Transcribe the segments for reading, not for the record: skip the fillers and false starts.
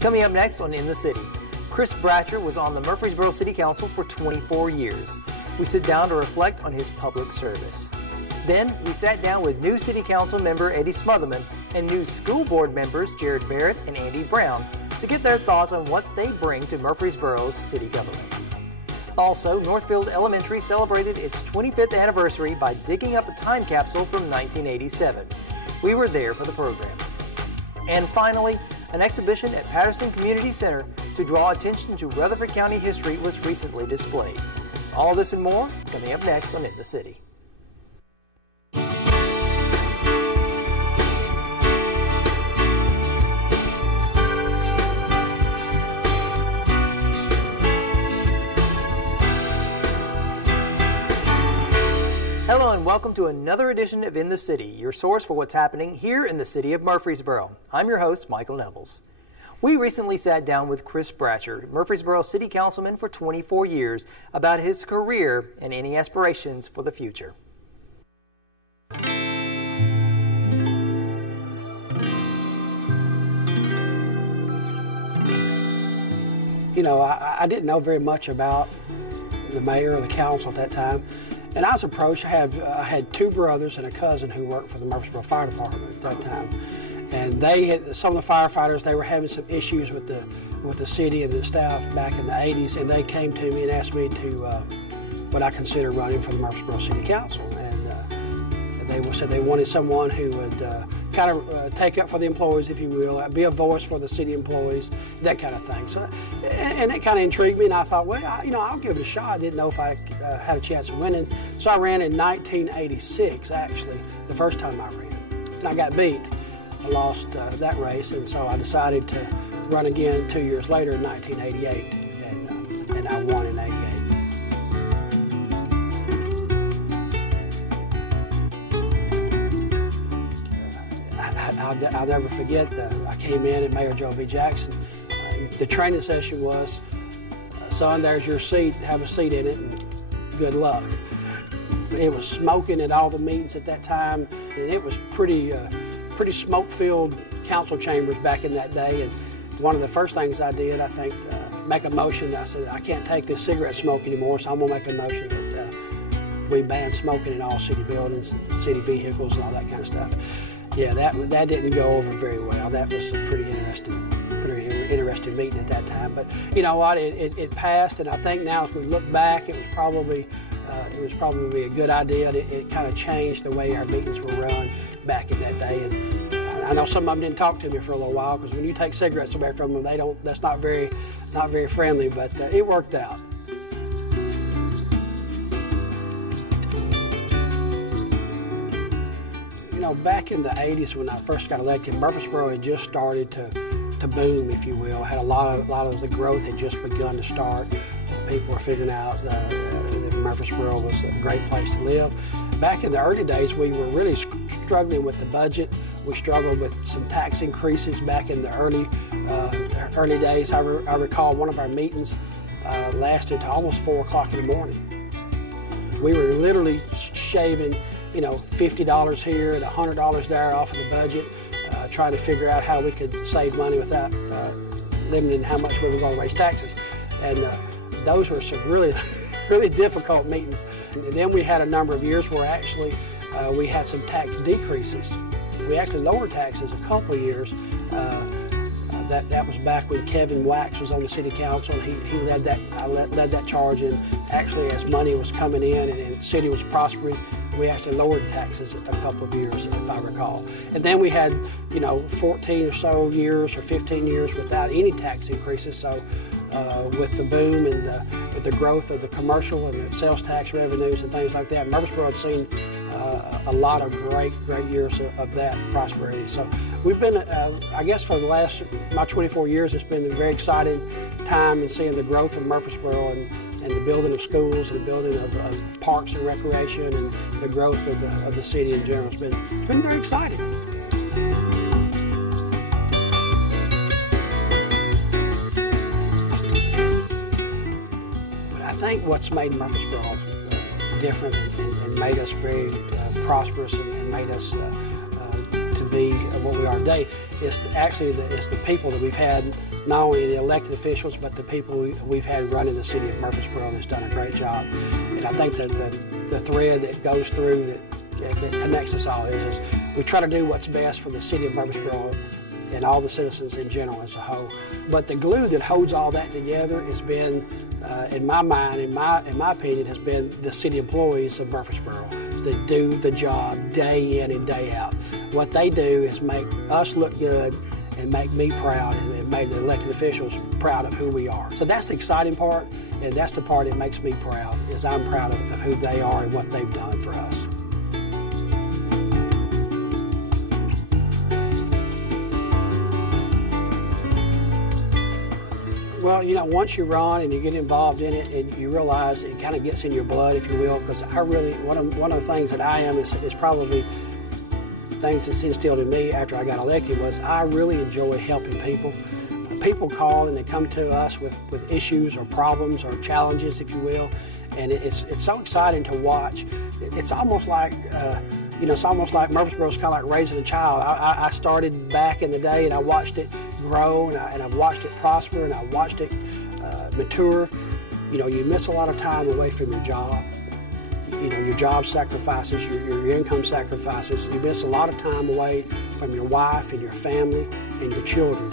Coming up next on In the City, Chris Bratcher was on the Murfreesboro City Council for 24 years. We sit down to reflect on his public service. Then we sat down with new City Council member Eddie Smotherman and new school board members Jared Barrett and Andy Brown to get their thoughts on what they bring to Murfreesboro's city government. Also, Northfield Elementary celebrated its 25th anniversary by digging up a time capsule from 1987. We were there for the program. And finally, an exhibition at Patterson Community Center to draw attention to Rutherford County history was recently displayed. All this and more coming up next on In the City. Hello and welcome to another edition of In the City, your source for what's happening here in the city of Murfreesboro. I'm your host, Michael Nevels. We recently sat down with Chris Bratcher, Murfreesboro City Councilman for 24 years, about his career and any aspirations for the future. You know, I didn't know very much about the mayor or the council at that time. And I was approached. I had two brothers and a cousin who worked for the Murfreesboro Fire Department at that time. And some of the firefighters, they were having some issues with the city and the staff back in the 80s, and they came to me and asked me to what I consider running for the Murfreesboro City Council. And they said they wanted someone who would kind of take up for the employees, if you will, be a voice for the city employees, that kind of thing. So, and it kind of intrigued me, and I thought, well, I'll give it a shot. I didn't know if I had a chance of winning. So I ran in 1986, actually, the first time I ran. And I got beat. I lost that race, and so I decided to run again 2 years later in 1988, and I won in 88. I'll never forget, I came in and Mayor Joe B. Jackson, the training session was, son, there's your seat, have a seat in it, and good luck. It was smoking at all the meetings at that time, and it was pretty smoke-filled council chambers back in that day. And one of the first things I did, I think, make a motion. I said, I can't take this cigarette smoke anymore, so I'm going to make a motion that we ban smoking in all city buildings, city vehicles, and all that kind of stuff. Yeah, that didn't go over very well. That was a pretty interesting meeting at that time. But you know what? It passed, and I think now as we look back, it was probably a good idea. It kind of changed the way our meetings were run back in that day. And I know some of them didn't talk to me for a little while, because when you take cigarettes away from them, that's not very friendly. But it worked out. You know, back in the 80s when I first got elected, Murfreesboro had just started to boom, if you will. Had a lot of the growth had just begun to start. People were figuring out that Murfreesboro was a great place to live. Back in the early days, we were really struggling with the budget. We struggled with some tax increases back in the early days. I recall one of our meetings lasted to almost 4 o'clock in the morning. We were literally shaving, $50 here and $100 there off of the budget, trying to figure out how we could save money without limiting how much we were going to raise taxes. And those were some really, really difficult meetings. And then we had a number of years where actually we had some tax decreases. We actually lowered taxes a couple of years. That was back when Kevin Wax was on the city council, and he led that charge. And actually, as money was coming in and the city was prospering, we actually lowered taxes a couple of years, if I recall. And then we had, 14 or so years or 15 years without any tax increases. So with the boom and with the growth of the commercial and the sales tax revenues and things like that, Murfreesboro had seen a lot of great years of that prosperity. So we've been, I guess for my 24 years, it's been a very exciting time in seeing the growth of Murfreesboro and the building of schools and the building of parks and recreation and the growth of the city in general. It's been very exciting. But I think what's made Murfreesboro different and made us very prosperous and made us to be what we are today. It's actually it's the people that we've had, not only the elected officials, but the people we've had running the city of Murfreesboro that's done a great job. And I think that the thread that goes through that connects us all is we try to do what's best for the city of Murfreesboro and all the citizens in general as a whole. But the glue that holds all that together has been, in my mind, in my opinion, has been the city employees of Murfreesboro that do the job day in and day out. What they do is make us look good and make me proud and make the elected officials proud of who we are. So that's the exciting part, and that's the part that makes me proud, is I'm proud of who they are and what they've done for us. Well, you know, once you run and you get involved in it and you realize it kind of gets in your blood, if you will, because I really, one of the things that I am is probably things that's instilled in me after I got elected was I really enjoy helping people. People call and they come to us with issues or problems or challenges, if you will, and it's so exciting to watch. It's almost like, you know, it's almost like Murfreesboro's kind of like raising a child. I started back in the day and I watched it grow and I've watched it prosper and I've watched it mature. You know, you miss a lot of time away from your job. You know, your job sacrifices, your income sacrifices. You miss a lot of time away from your wife and your family and your children.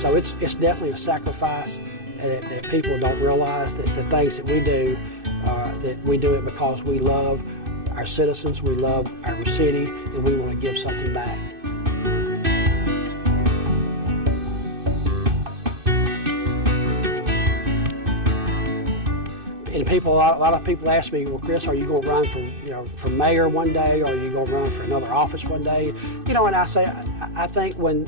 So it's definitely a sacrifice that people don't realize, that the things that we do it because we love our citizens, we love our city, and we want to give something back. And a lot of people ask me, well, Chris, are you going to run for mayor one day, or are you going to run for another office one day? You know, and I say, I think when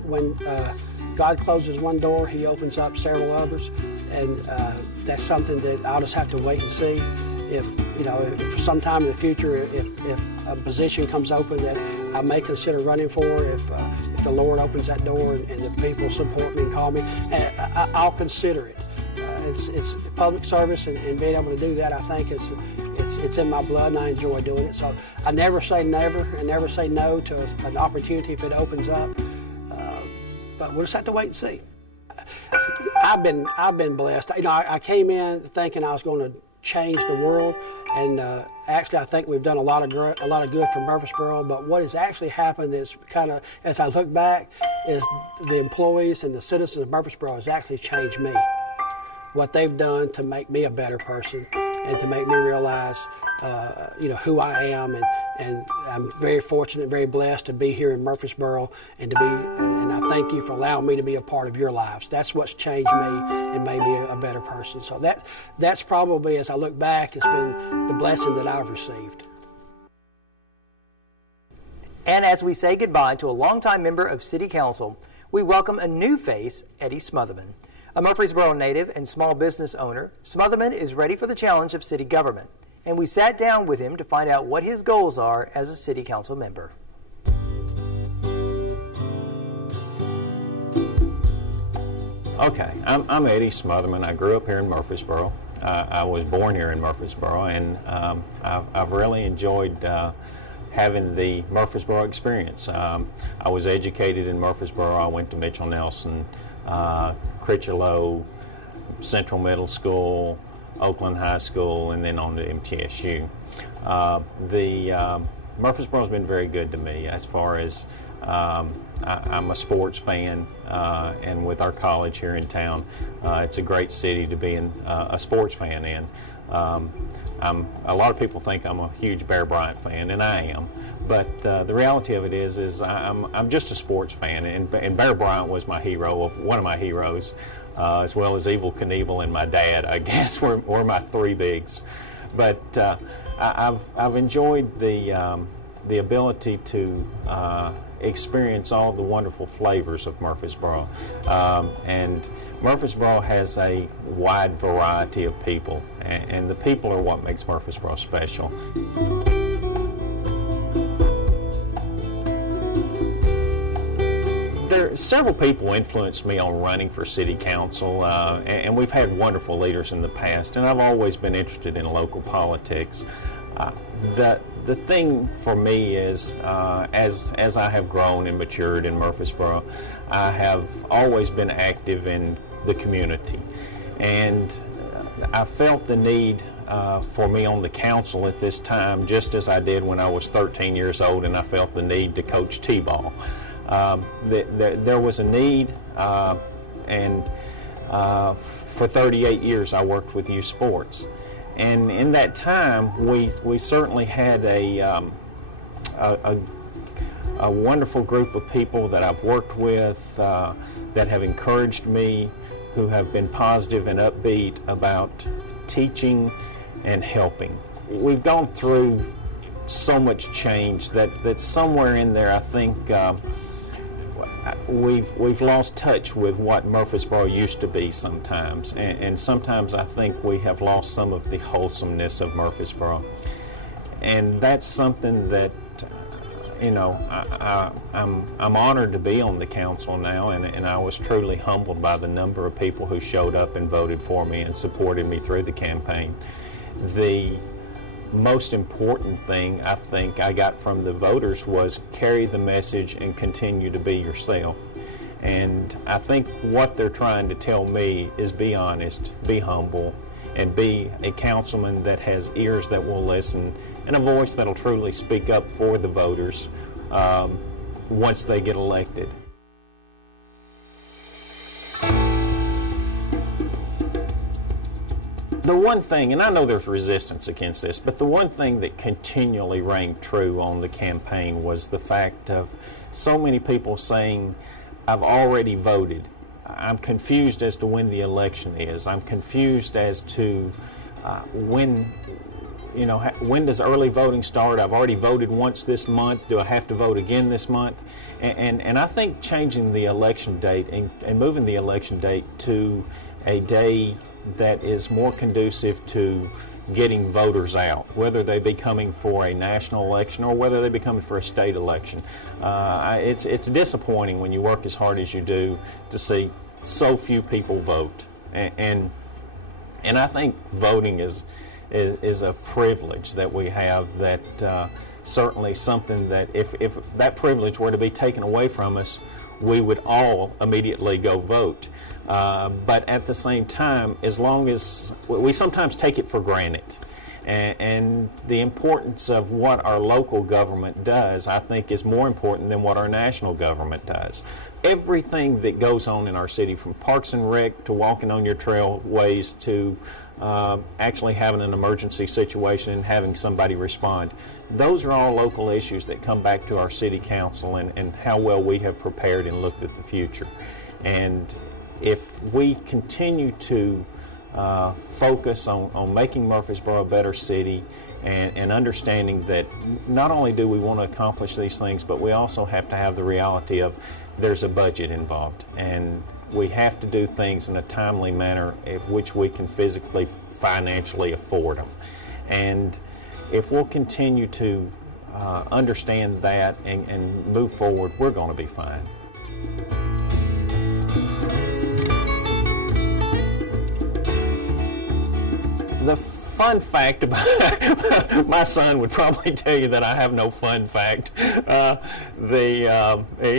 God closes one door, He opens up several others, and that's something that I'll just have to wait and see. If sometime in the future, if a position comes open that I may consider running for, if the Lord opens that door and the people support me and call me, I'll consider it. It's public service, and being able to do that, I think it's in my blood, and I enjoy doing it. So I never say never, and never say no to an opportunity if it opens up. But we'll just have to wait and see. I've been blessed. You know, I came in thinking I was going to change the world, and actually I think we've done a lot of good for Murfreesboro. But what has actually happened is kind of, as I look back, is the employees and the citizens of Murfreesboro has actually changed me. What they've done to make me a better person and to make me realize, who I am, and I'm very fortunate, very blessed to be here in Murfreesboro and I thank you for allowing me to be a part of your lives. That's what's changed me and made me a better person. So that's probably, as I look back, it's been the blessing that I've received. And as we say goodbye to a longtime member of City Council, we welcome a new face, Eddie Smotherman. A Murfreesboro native and small business owner, Smotherman is ready for the challenge of city government, and we sat down with him to find out what his goals are as a city council member. Okay, I'm Eddie Smotherman. I grew up here in Murfreesboro. I was born here in Murfreesboro, and I've really enjoyed having the Murfreesboro experience. I was educated in Murfreesboro. I went to Mitchell Nelson, Critchlow, Central Middle School, Oakland High School, and then on to MTSU. Murfreesboro's been very good to me as far as I'm a sports fan, and with our college here in town, it's a great city to be a sports fan in. A lot of people think I'm a huge Bear Bryant fan, and I am, but the reality of it is I'm just a sports fan, and Bear Bryant was my hero, one of my heroes, as well as Evel Knievel and my dad, I guess, were my three bigs. But I've enjoyed the ability to experience all the wonderful flavors of Murfreesboro. And Murfreesboro has a wide variety of people, and the people are what makes Murfreesboro special. several people influenced me on running for city council, and we've had wonderful leaders in the past, and I've always been interested in local politics. The thing for me is, as I have grown and matured in Murfreesboro, I have always been active in the community, and I felt the need for me on the council at this time, just as I did when I was 13 years old and I felt the need to coach t-ball. There was a need, and for 38 years I worked with youth sports. And in that time, we certainly had a wonderful group of people that I've worked with that have encouraged me, who have been positive and upbeat about teaching and helping. We've gone through so much change that somewhere in there, I think we've lost touch with what Murfreesboro used to be sometimes, and sometimes I think we have lost some of the wholesomeness of Murfreesboro, and that's something that, you know, I'm honored to be on the council now, and I was truly humbled by the number of people who showed up and voted for me and supported me through the campaign. The most important thing I think I got from the voters was carry the message and continue to be yourself. And I think what they're trying to tell me is be honest, be humble, and be a councilman that has ears that will listen and a voice that'll truly speak up for the voters once they get elected. The one thing, and I know there's resistance against this, but the one thing that continually rang true on the campaign was the fact of so many people saying, I've already voted. I'm confused as to when the election is. I'm confused as to when does early voting start? I've already voted once this month. Do I have to vote again this month? And I think changing the election date and moving the election date to a day that is more conducive to getting voters out, whether they be coming for a national election or whether they be coming for a state election. It's disappointing when you work as hard as you do to see so few people vote, and I think voting is a privilege that we have, that certainly something that if that privilege were to be taken away from us, we would all immediately go vote. But at the same time, as long as we sometimes take it for granted, and the importance of what our local government does, I think, is more important than what our national government does. Everything that goes on in our city, from Parks and Rec to walking on your trailways to actually having an emergency situation and having somebody respond, those are all local issues that come back to our city council and how well we have prepared and looked at the future. And if we continue to focus on making Murfreesboro a better city and understanding that not only do we want to accomplish these things, but we also have to have the reality of there's a budget involved, and we have to do things in a timely manner in which we can physically, financially afford them. And if we'll continue to understand that and move forward, we're going to be fine. The fun fact about my son would probably tell you that I have no fun fact. He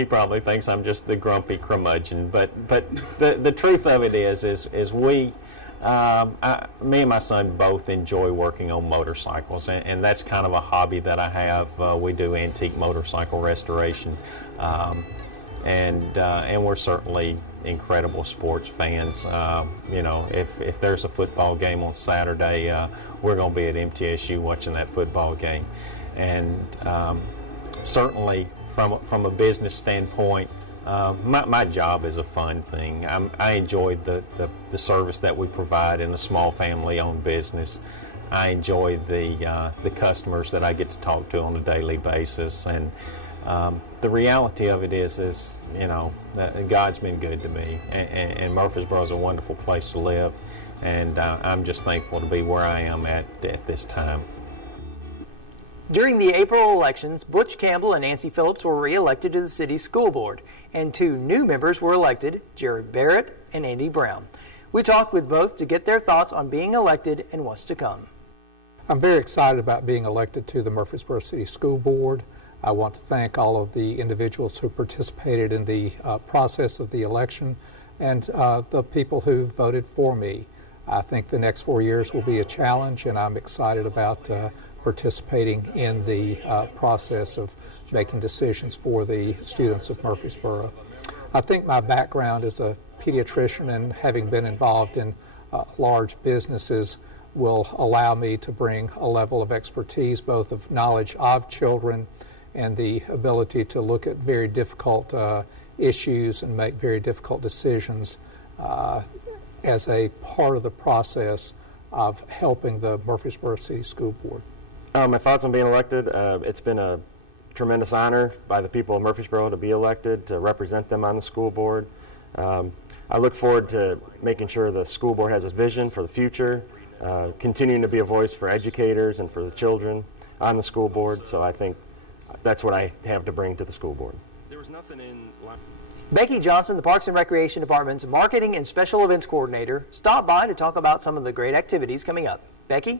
probably thinks I'm just the grumpy curmudgeon, but the truth of it is we, me and my son both enjoy working on motorcycles, and that's kind of a hobby that I have. We do antique motorcycle restoration, and we're certainly incredible sports fans. You know, if there's a football game on Saturday, we're going to be at MTSU watching that football game. And certainly from a business standpoint, my job is a fun thing. I enjoy the service that we provide in a small family-owned business. I enjoy the customers that I get to talk to on a daily basis, and the reality of it is you know, God's been good to me, and Murfreesboro is a wonderful place to live, and I'm just thankful to be where I am at this time. During the April elections, Butch Campbell and Nancy Phillips were re-elected to the city's school board, and 2 new members were elected, Jared Barrett and Andy Brown. We talked with both to get their thoughts on being elected and what's to come. I'm very excited about being elected to the Murfreesboro City School Board. I want to thank all of the individuals who participated in the process of the election and the people who voted for me. I think the next 4 years will be a challenge, and I'm excited about participating in the process of making decisions for the students of Murfreesboro. I think my background as a pediatrician and having been involved in large businesses will allow me to bring a level of expertise, both of knowledge of children and the ability to look at very difficult issues and make very difficult decisions as a part of the process of helping the Murfreesboro City School Board. My thoughts on being elected, it's been a tremendous honor by the people of Murfreesboro to be elected, to represent them on the school board. I look forward to making sure the school board has a vision for the future, continuing to be a voice for educators and for the children on the school board, so I think that's what I have to bring to the school board. There was nothing in Becky Johnson, the Parks and Recreation Department's Marketing and Special Events Coordinator, stopped by to talk about some of the great activities coming up. Becky?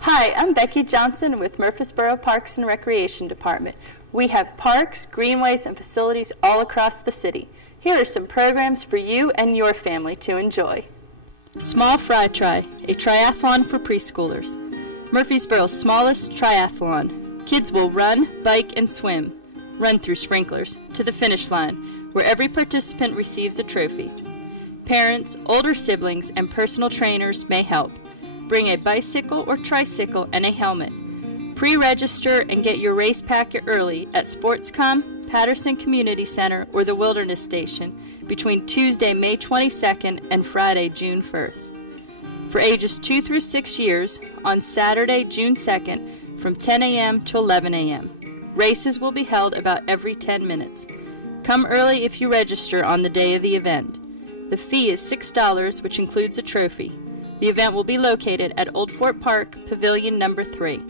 Hi, I'm Becky Johnson with Murfreesboro Parks and Recreation Department. We have parks, greenways, and facilities all across the city. Here are some programs for you and your family to enjoy. Small Fry Try, a triathlon for preschoolers. Murfreesboro's smallest triathlon. Kids will run, bike, and swim. Run through sprinklers to the finish line, where every participant receives a trophy. Parents, older siblings, and personal trainers may help. Bring a bicycle or tricycle and a helmet. Pre-register and get your race packet early at SportsCom, Patterson Community Center, or the Wilderness Station between Tuesday, May 22nd and Friday, June 1st. For ages 2 through 6 years, on Saturday, June 2nd, from 10 a.m. to 11 a.m. Races will be held about every 10 minutes. Come early if you register on the day of the event. The fee is $6, which includes a trophy. The event will be located at Old Fort Park, Pavilion Number 3.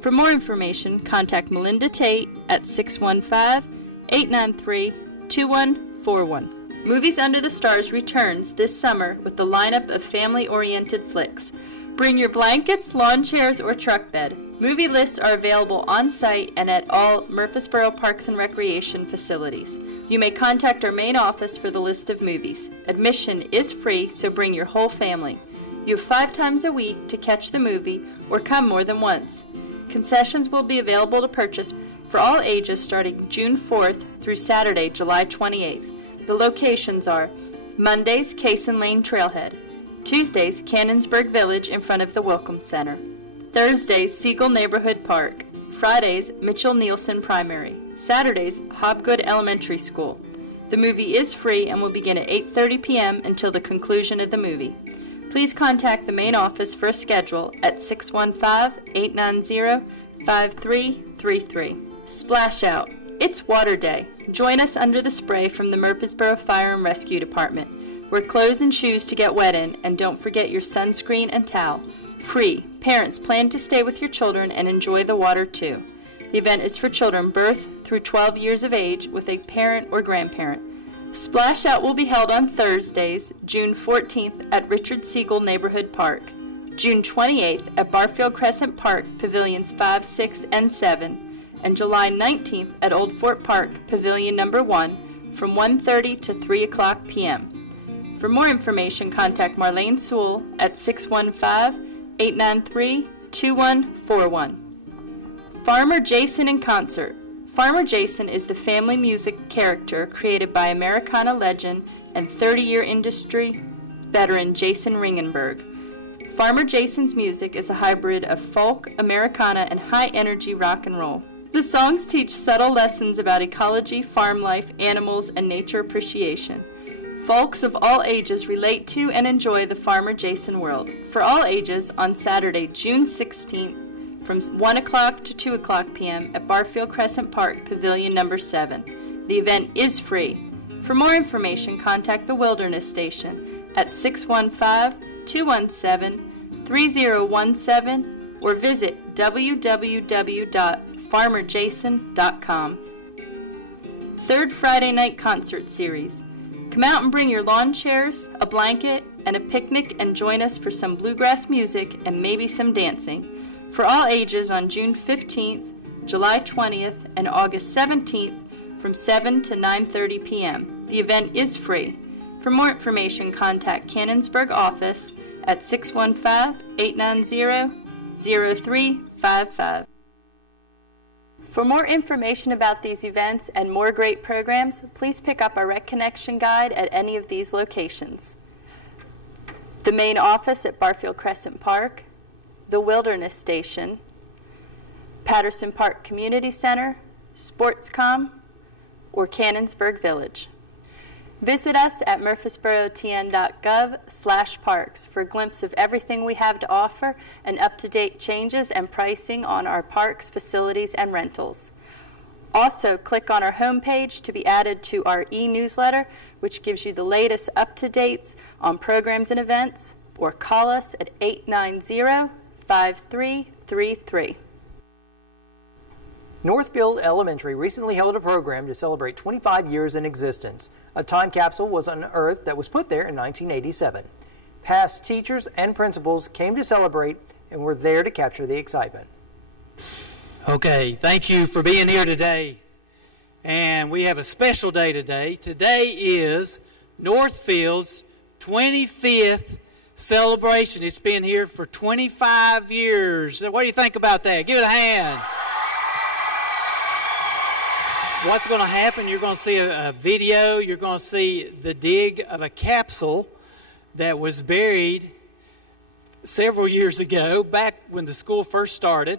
For more information, contact Melinda Tate at 615-893-2141. Movies Under the Stars returns this summer with the lineup of family-oriented flicks. Bring your blankets, lawn chairs, or truck bed. Movie lists are available on-site and at all Murfreesboro Parks and Recreation facilities. You may contact our main office for the list of movies. Admission is free, so bring your whole family. You have 5 times a week to catch the movie or come more than once. Concessions will be available to purchase for all ages starting June 4th through Saturday, July 28th. The locations are Mondays, Cason Lane Trailhead. Tuesdays, Cannonsburg Village in front of the Welcome Center. Thursdays, Siegel Neighborhood Park. Fridays, Mitchell Nielsen Primary. Saturdays, Hobgood Elementary School. The movie is free and will begin at 8:30 p.m. until the conclusion of the movie. Please contact the main office for a schedule at 615-890-5333. Splash Out. It's Water Day. Join us under the spray from the Murfreesboro Fire and Rescue Department. Wear clothes and shoes to get wet in, and don't forget your sunscreen and towel. Free. Parents plan to stay with your children and enjoy the water too. The event is for children birth through 12 years of age with a parent or grandparent. Splash Out will be held on Thursdays, June 14th at Richard Siegel Neighborhood Park, June 28th at Barfield Crescent Park, Pavilions 5, 6, and 7, and July 19th at Old Fort Park, Pavilion Number 1, from 1:30 to 3 o'clock p.m. For more information, contact Marlene Sewell at 615-893-2141. Farmer Jason in Concert. Farmer Jason is the family music character created by Americana legend and 30-year industry veteran Jason Ringenberg. Farmer Jason's music is a hybrid of folk, Americana, and high-energy rock and roll. The songs teach subtle lessons about ecology, farm life, animals, and nature appreciation. Folks of all ages relate to and enjoy the Farmer Jason world. For all ages, on Saturday, June 16th, from 1 o'clock to 2 o'clock p.m. at Barfield Crescent Park, Pavilion Number 7. The event is free. For more information, contact the Wilderness Station at 615-217-3017 or visit www.farmerjason.com. Third Friday Night Concert Series. Come out and bring your lawn chairs, a blanket, and a picnic and join us for some bluegrass music and maybe some dancing. For all ages on June 15th, July 20th, and August 17th from 7 to 9:30 p.m. The event is free. For more information, contact Canonsburg office at 615-890-0355. For more information about these events and more great programs, please pick up our Rec Connection guide at any of these locations. The main office at Barfield Crescent Park, the Wilderness Station, Patterson Park Community Center, Sportscom, or Canonsburg Village. Visit us at murfreesborotn.gov/parks for a glimpse of everything we have to offer and up-to-date changes and pricing on our parks, facilities, and rentals. Also, click on our homepage to be added to our e-newsletter, which gives you the latest up-to-dates on programs and events, or call us at 890-5333. Northfield Elementary recently held a program to celebrate 25 years in existence. A time capsule was unearthed that was put there in 1987. Past teachers and principals came to celebrate and were there to capture the excitement. Okay, thank you for being here today. And we have a special day today. Today is Northfield's 25th celebration. It's been here for 25 years. What do you think about that? Give it a hand. What's going to happen, you're going to see a video, you're going to see the dig of a capsule that was buried several years ago, back when the school first started,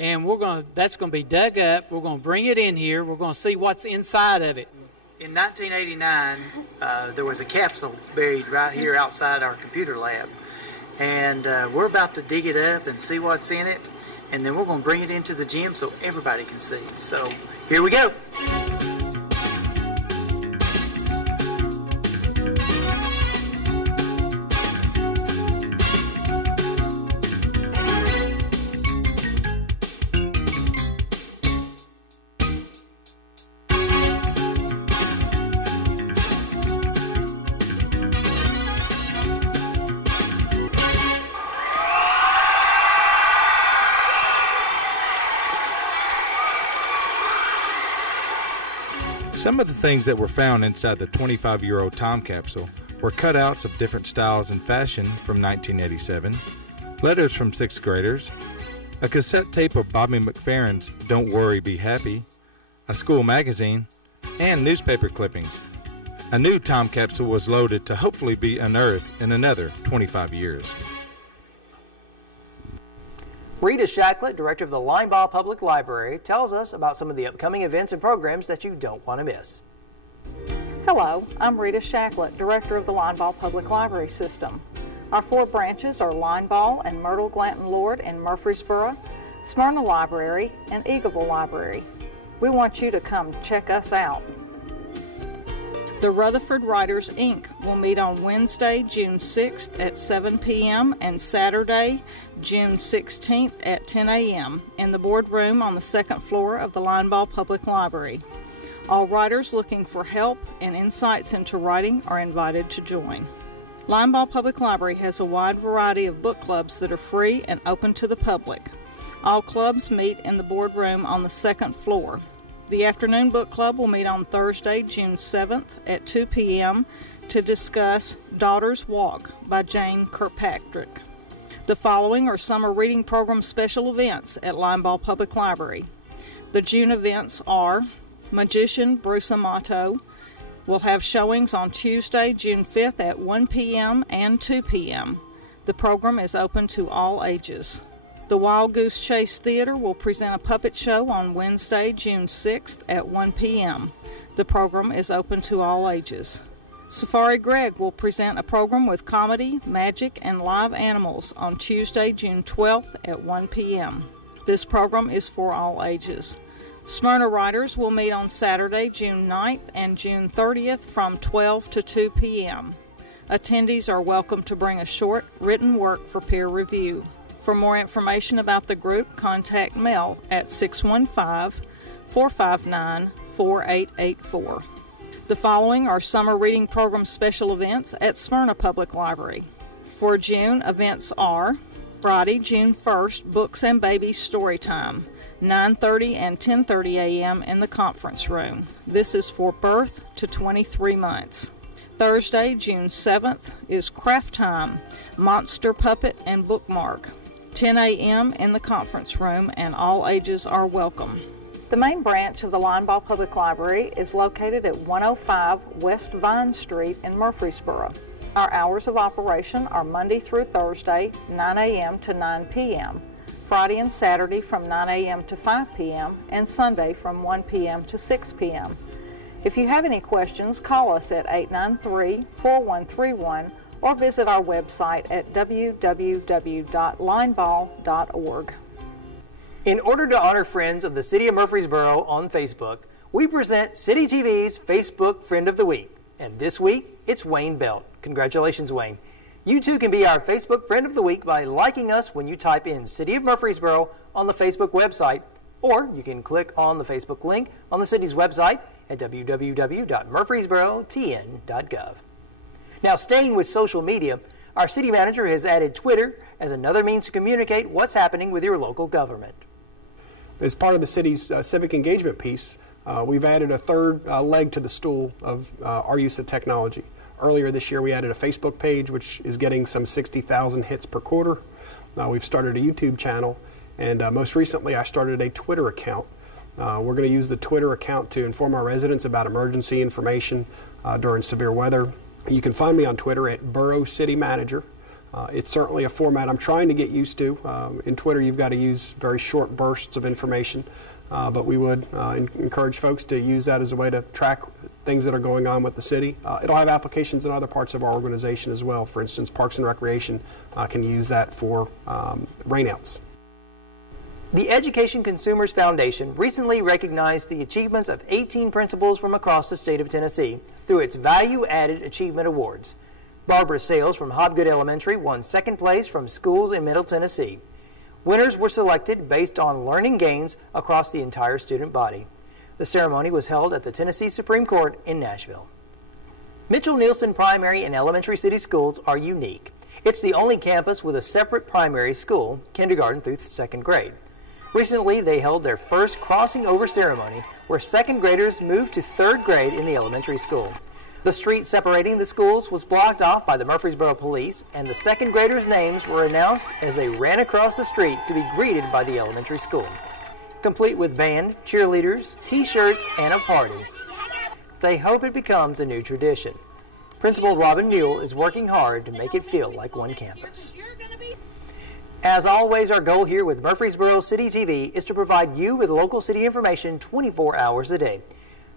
and that's going to be dug up. We're going to bring it in here. We're going to see what's inside of it. In 1989, there was a capsule buried right here outside our computer lab, and we're about to dig it up and see what's in it, and then we're going to bring it into the gym so everybody can see. So here we go. Some of the things that were found inside the 25-year-old time capsule were cutouts of different styles and fashion from 1987, letters from 6th graders, a cassette tape of Bobby McFerrin's Don't Worry, Be Happy, a school magazine, and newspaper clippings. A new time capsule was loaded to hopefully be unearthed in another 25 years. Rita Shacklett, director of the Linebaugh Public Library, tells us about some of the upcoming events and programs that you don't want to miss. Hello, I'm Rita Shacklett, director of the Linebaugh Public Library System. Our 4 branches are Linebaugh and Myrtle Glanton Lord in Murfreesboro, Smyrna Library, and Eagleville Library. We want you to come check us out. The Rutherford Writers, Inc. will meet on Wednesday, June 6th at 7 p.m. and Saturday, June 16th at 10 a.m. in the boardroom on the 2nd floor of the Linebaugh Public Library. All writers looking for help and insights into writing are invited to join. Linebaugh Public Library has a wide variety of book clubs that are free and open to the public. All clubs meet in the boardroom on the 2nd floor. The afternoon book club will meet on Thursday, June 7th at 2 p.m. to discuss Daughter's Walk by Jane Kirkpatrick. The following are summer reading program special events at Linebaugh Public Library. The June events are Magician Bruce Amato will have showings on Tuesday, June 5th at 1 p.m. and 2 p.m. The program is open to all ages. The Wild Goose Chase Theater will present a puppet show on Wednesday, June 6th at 1 p.m. The program is open to all ages. Safari Greg will present a program with comedy, magic, and live animals on Tuesday, June 12th at 1 p.m. This program is for all ages. Smyrna Writers will meet on Saturday, June 9th and June 30th from 12 to 2 p.m. Attendees are welcome to bring a short written work for peer review. For more information about the group, contact Mel at 615-459-4884. The following are summer reading program special events at Smyrna Public Library. For June, events are Friday, June 1st, Books and Babies Story Time, 9:30 and 10:30 a.m. in the conference room. This is for birth to 23 months. Thursday, June 7th, is Craft Time, Monster Puppet and Bookmark, 10 a.m. in the conference room, and all ages are welcome. The main branch of the Linebaugh Public Library is located at 105 West Vine Street in Murfreesboro. Our hours of operation are Monday through Thursday, 9 a.m. to 9 p.m., Friday and Saturday from 9 a.m. to 5 p.m., and Sunday from 1 p.m. to 6 p.m. If you have any questions, call us at 893-4131 or visit our website at www.linebaugh.org. In order to honor friends of the City of Murfreesboro on Facebook, we present City TV's Facebook Friend of the Week. And this week, it's Wayne Belt. Congratulations, Wayne. You too can be our Facebook Friend of the Week by liking us when you type in City of Murfreesboro on the Facebook website, or you can click on the Facebook link on the city's website at www.murfreesborotn.gov. Now, staying with social media, our city manager has added Twitter as another means to communicate what's happening with your local government. As part of the city's civic engagement piece, we've added a third leg to the stool of our use of technology. Earlier this year, we added a Facebook page, which is getting some 60,000 hits per quarter. We've started a YouTube channel, and most recently, I started a Twitter account. We're going to use the Twitter account to inform our residents about emergency information during severe weather. You can find me on Twitter at Borough City Manager. It's certainly a format I'm trying to get used to. In Twitter, you've got to use very short bursts of information, but we would encourage folks to use that as a way to track things that are going on with the city. It'll have applications in other parts of our organization as well. For instance, Parks and Recreation can use that for rainouts. The Education Consumers Foundation recently recognized the achievements of 18 principals from across the state of Tennessee through its Value Added Achievement Awards. Barbara Sales from Hobgood Elementary won second place from schools in Middle Tennessee. Winners were selected based on learning gains across the entire student body. The ceremony was held at the Tennessee Supreme Court in Nashville. Mitchell-Nielsen Primary and Elementary City Schools are unique. It's the only campus with a separate primary school, kindergarten through second grade. Recently, they held their first crossing over ceremony where second graders moved to third grade in the elementary school. The street separating the schools was blocked off by the Murfreesboro police, and the second graders' names were announced as they ran across the street to be greeted by the elementary school, complete with band, cheerleaders, t-shirts, and a party. They hope it becomes a new tradition. Principal Robin Newell is working hard to make it feel like one campus. As always, our goal here with Murfreesboro City TV is to provide you with local city information 24 hours a day.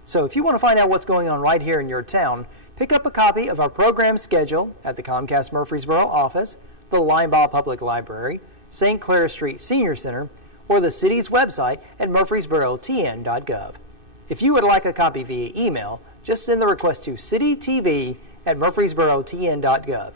So if you want to find out what's going on right here in your town, pick up a copy of our program schedule at the Comcast Murfreesboro office, the Linebaugh Public Library, St. Clair Street Senior Center, or the city's website at murfreesborotn.gov. If you would like a copy via email, just send the request to citytv@murfreesborotn.gov.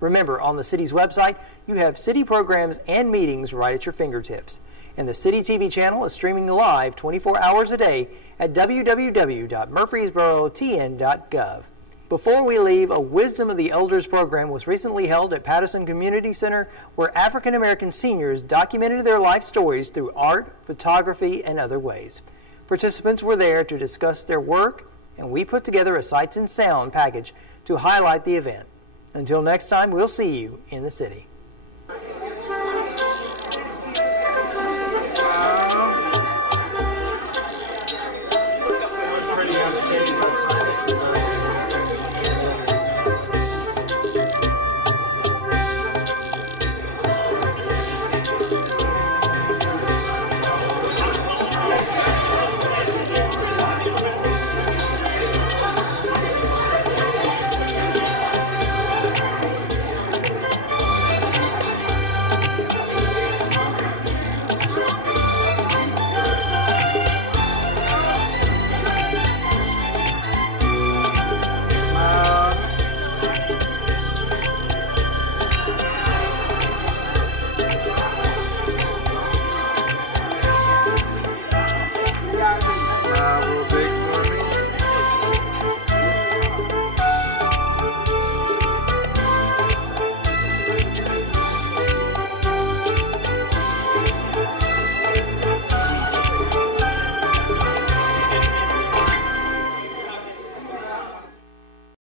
Remember, on the city's website, you have city programs and meetings right at your fingertips. And the City TV channel is streaming live 24 hours a day at www.murfreesborotn.gov. Before we leave, a Wisdom of the Elders program was recently held at Patterson Community Center, where African American seniors documented their life stories through art, photography, and other ways. Participants were there to discuss their work, and we put together a Sights and Sound package to highlight the event. Until next time, we'll see you in the city.